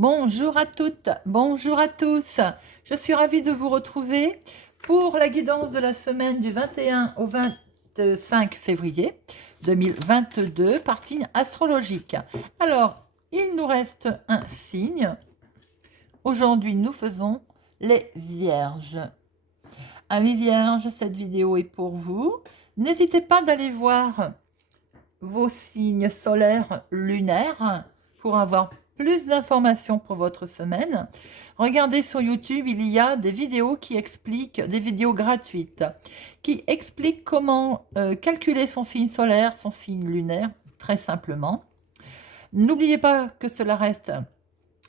Bonjour à toutes, bonjour à tous. Je suis ravie de vous retrouver pour la guidance de la semaine du 21 au 25 février 2022 par signe astrologique. Alors, il nous reste un signe. Aujourd'hui, nous faisons les Vierges. Amis Vierges, cette vidéo est pour vous. N'hésitez pas d'aller voir vos signes solaires lunaires pour avoir plus d'informations pour votre semaine. Regardez sur YouTube, il y a des vidéos qui expliquent, des vidéos gratuites, qui expliquent comment calculer son signe solaire, son signe lunaire, très simplement. N'oubliez pas que cela reste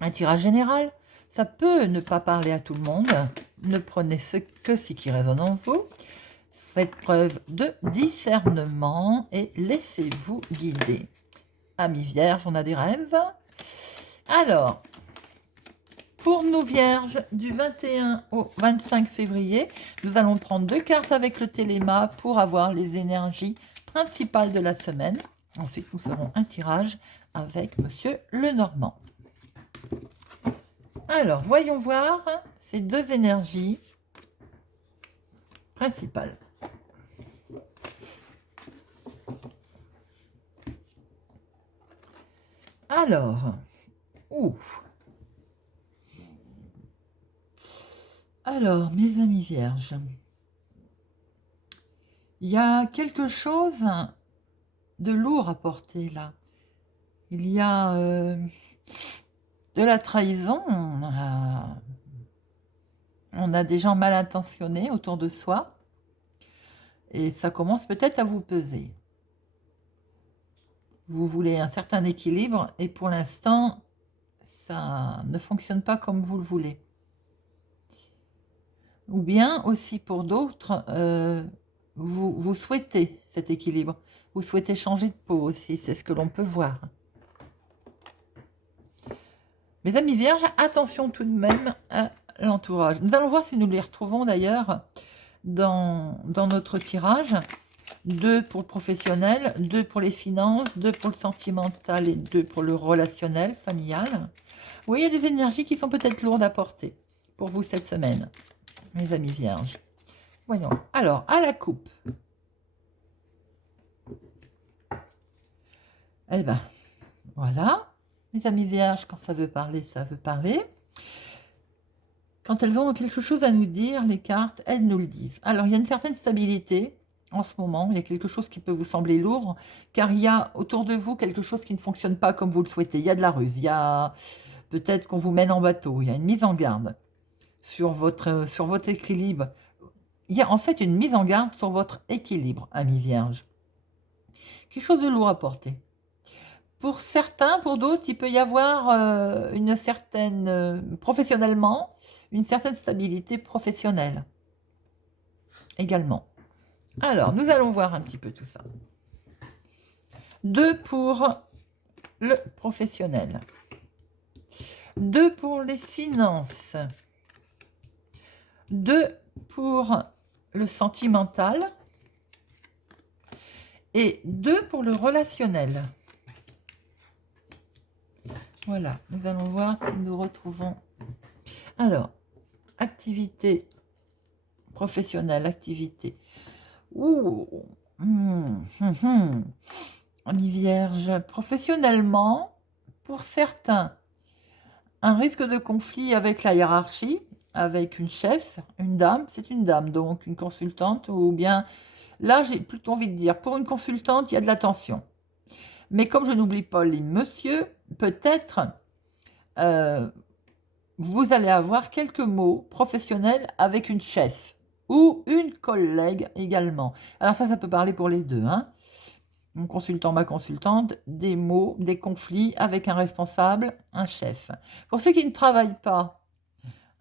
un tirage général. Ça peut ne pas parler à tout le monde. Ne prenez ce qui résonne en vous. Faites preuve de discernement et laissez-vous guider. Amis Vierges, on a des rêves. Alors, pour nos Vierges, du 21 au 25 février, nous allons prendre 2 cartes avec le téléma pour avoir les énergies principales de la semaine. Ensuite, nous ferons un tirage avec Monsieur Lenormand. Alors, voyons voir ces 2 énergies principales. Alors, mes amis Vierges, il y a quelque chose de lourd à porter là. Il y a de la trahison. On a des gens mal intentionnés autour de soi. Et ça commence peut-être à vous peser. Vous voulez un certain équilibre et pour l'instant, ça ne fonctionne pas comme vous le voulez. Ou bien aussi pour d'autres, vous souhaitez cet équilibre. Vous souhaitez changer de peau aussi, c'est ce que l'on peut voir. Mes amis Vierges, attention tout de même à l'entourage. Nous allons voir si nous les retrouvons d'ailleurs dans notre tirage. 2 pour le professionnel, 2 pour les finances, 2 pour le sentimental et 2 pour le relationnel, familial. Vous voyez, il y a des énergies qui sont peut-être lourdes à porter pour vous cette semaine, mes amis Vierges. Voyons. Alors, à la coupe. Eh bien, voilà. Mes amis Vierges, quand ça veut parler, ça veut parler. Quand elles ont quelque chose à nous dire, les cartes, elles nous le disent. Alors, il y a une certaine stabilité en ce moment. Il y a quelque chose qui peut vous sembler lourd, car il y a autour de vous quelque chose qui ne fonctionne pas comme vous le souhaitez. Il y a de la ruse, il y a peut-être qu'on vous mène en bateau, il y a une mise en garde sur votre équilibre. Il y a en fait une mise en garde sur votre équilibre, amis Vierges. Quelque chose de lourd à porter. Pour certains, pour d'autres, il peut y avoir une certaine, professionnellement, une certaine stabilité professionnelle également. Alors, nous allons voir un petit peu tout ça. 2 pour le professionnel. 2 pour les finances. 2 pour le sentimental. Et 2 pour le relationnel. Voilà, nous allons voir si nous retrouvons. Alors, activité professionnelle, activité. Amis Vierges, professionnellement, pour certains, un risque de conflit avec la hiérarchie, avec une chef, une dame, c'est une dame, donc une consultante, ou bien, là j'ai plutôt envie de dire, pour une consultante, il y a de la tension. Mais comme je n'oublie pas les monsieur, peut-être vous allez avoir quelques mots professionnels avec une chef ou une collègue également. Alors ça peut parler pour les deux. Hein. Mon consultant, ma consultante, des mots, des conflits avec un responsable, un chef. Pour ceux qui ne travaillent pas,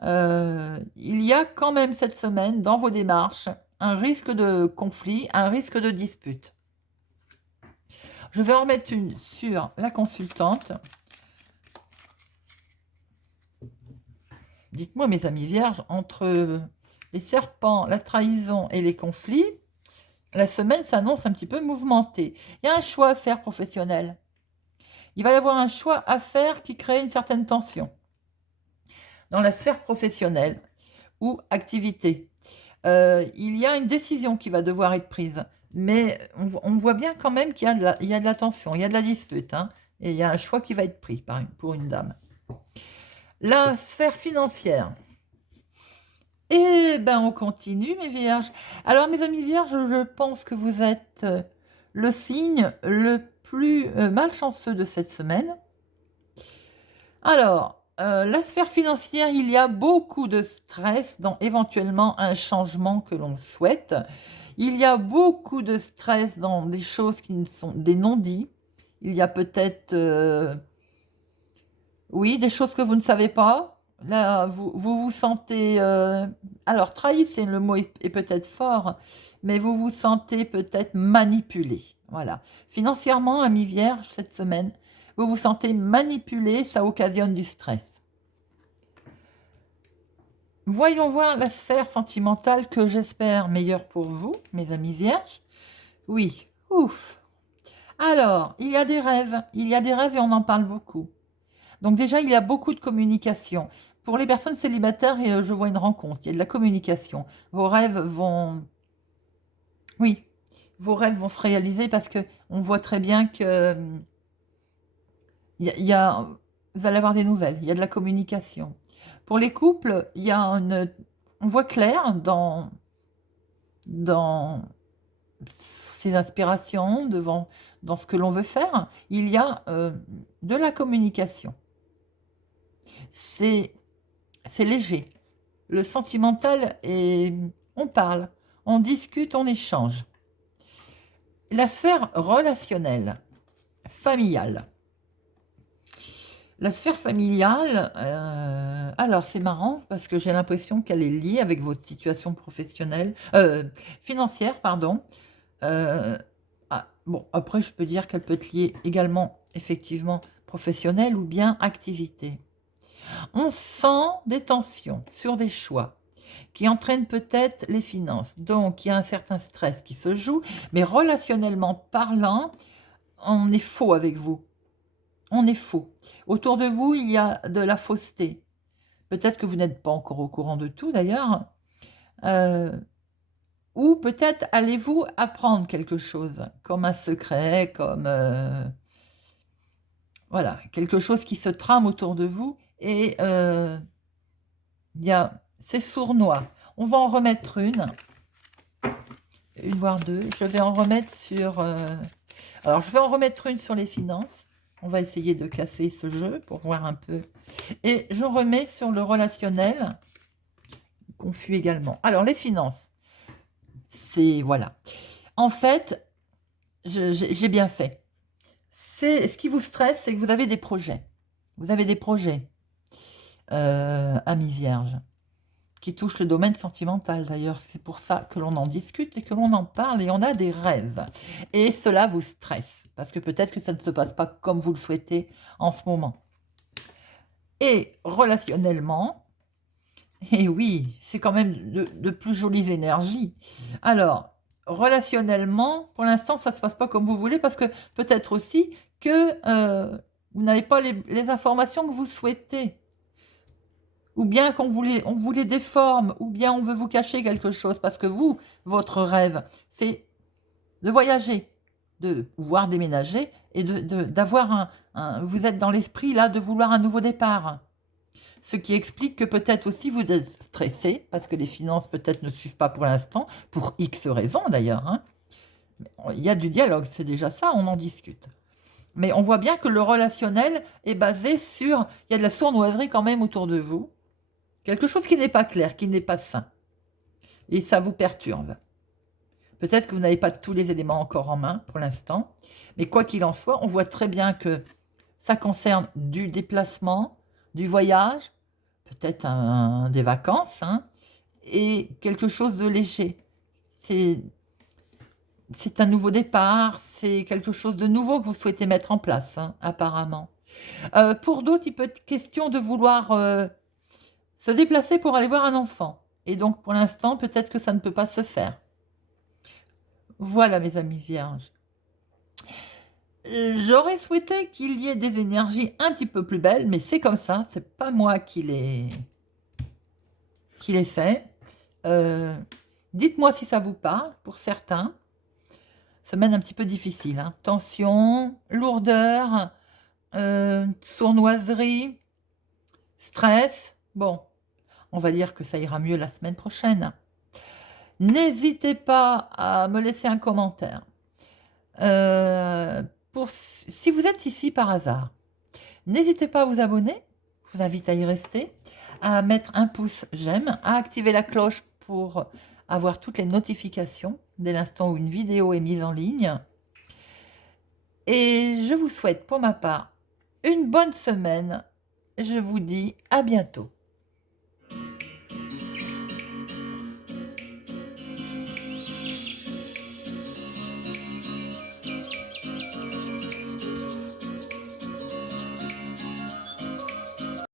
il y a quand même cette semaine, dans vos démarches, un risque de conflit, un risque de dispute. Je vais en remettre une sur la consultante. Dites-moi, mes amis Vierges, entre les serpents, la trahison et les conflits, la semaine s'annonce un petit peu mouvementée. Il y a un choix à faire professionnel. Il va y avoir un choix à faire qui crée une certaine tension. dans la sphère professionnelle ou activité. Il y a une décision qui va devoir être prise, mais on voit bien quand même qu'il y a il y a de la tension, il y a de la dispute, hein, et il y a un choix qui va être pris pour une dame. La sphère financière. Eh ben, on continue, mes vierges. Alors, mes amis vierges, je pense que vous êtes le signe le plus malchanceux de cette semaine. Alors, la sphère financière, il y a beaucoup de stress dans éventuellement un changement que l'on souhaite. Il y a beaucoup de stress dans des choses qui sont des non-dits. Il y a peut-être, oui, des choses que vous ne savez pas. Là, vous sentez... alors, trahissez, le mot est peut-être fort, mais vous vous sentez peut-être manipulé. Voilà. Financièrement, ami Vierge, cette semaine, vous vous sentez manipulé, ça occasionne du stress. Voyons voir la sphère sentimentale que j'espère meilleure pour vous, mes amis Vierges. Oui, ouf. Alors, il y a des rêves. Il y a des rêves et on en parle beaucoup. Donc déjà, il y a beaucoup de communication. Pour les personnes célibataires, je vois une rencontre. Il y a de la communication. Vos rêves vont... Oui, vos rêves vont se réaliser parce que on voit très bien que... vous allez avoir des nouvelles. Il y a de la communication. Pour les couples, il y a on voit clair dans ses inspirations, dans ce que l'on veut faire. Il y a de la communication. C'est léger. Le sentimental, on parle, on discute, on échange. La sphère relationnelle, familiale. La sphère familiale, alors c'est marrant parce que j'ai l'impression qu'elle est liée avec votre situation professionnelle, financière, pardon. Bon, après, je peux dire qu'elle peut être liée également, effectivement, professionnelle ou bien activité. On sent des tensions sur des choix qui entraînent peut-être les finances. Donc, il y a un certain stress qui se joue, mais relationnellement parlant, on est faux avec vous. On est faux. Autour de vous, il y a de la fausseté. Peut-être que vous n'êtes pas encore au courant de tout, d'ailleurs. Ou peut-être allez-vous apprendre quelque chose, comme un secret, comme... voilà, quelque chose qui se trame autour de vous. Et c'est sournois. On va en remettre une voire deux. Je vais en remettre sur... alors, je vais en remettre une sur les finances. On va essayer de casser ce jeu pour voir un peu. Et je remets sur le relationnel, confus également. Alors, les finances, c'est... Voilà. En fait, j'ai bien fait. Ce qui vous stresse, c'est que vous avez des projets. Vous avez des projets, amis vierges, qui touchent le domaine sentimental d'ailleurs. C'est pour ça que l'on en discute et que l'on en parle et on a des rêves. Et cela vous stresse, parce que peut-être que ça ne se passe pas comme vous le souhaitez en ce moment. Et relationnellement, et oui, c'est quand même de plus jolies énergies. Alors, relationnellement, pour l'instant, ça ne se passe pas comme vous voulez, parce que peut-être aussi que vous n'avez pas les informations que vous souhaitez. Ou bien on vous les déforme, ou bien on veut vous cacher quelque chose, parce que vous, votre rêve, c'est de voyager, de pouvoir déménager, et d'avoir vous êtes dans l'esprit là de vouloir un nouveau départ. Ce qui explique que peut-être aussi vous êtes stressé, parce que les finances peut-être ne suivent pas pour l'instant, pour X raisons d'ailleurs. Hein. Il y a du dialogue, c'est déjà ça, on en discute. Mais on voit bien que le relationnel est basé sur... Il y a de la sournoiserie quand même autour de vous. Quelque chose qui n'est pas clair, qui n'est pas sain. Et ça vous perturbe. Peut-être que vous n'avez pas tous les éléments encore en main pour l'instant. Mais quoi qu'il en soit, on voit très bien que ça concerne du déplacement, du voyage, peut-être des vacances, hein, et quelque chose de léger. C'est un nouveau départ, c'est quelque chose de nouveau que vous souhaitez mettre en place, hein, apparemment. Pour d'autres, il peut être question de vouloir se déplacer pour aller voir un enfant. Et donc, pour l'instant, peut-être que ça ne peut pas se faire. Voilà, mes amis vierges. J'aurais souhaité qu'il y ait des énergies un petit peu plus belles, mais c'est comme ça, c'est pas moi qui les qu'il est fait. Dites-moi si ça vous parle, pour certains. Semaine un petit peu difficile, hein. Tension, lourdeur, sournoiserie, stress. Bon, on va dire que ça ira mieux la semaine prochaine. N'hésitez pas à me laisser un commentaire. Si vous êtes ici par hasard, n'hésitez pas à vous abonner. Je vous invite à y rester, à mettre un pouce j'aime, à activer la cloche pour avoir toutes les notifications dès l'instant où une vidéo est mise en ligne. Et je vous souhaite pour ma part une bonne semaine. Je vous dis à bientôt.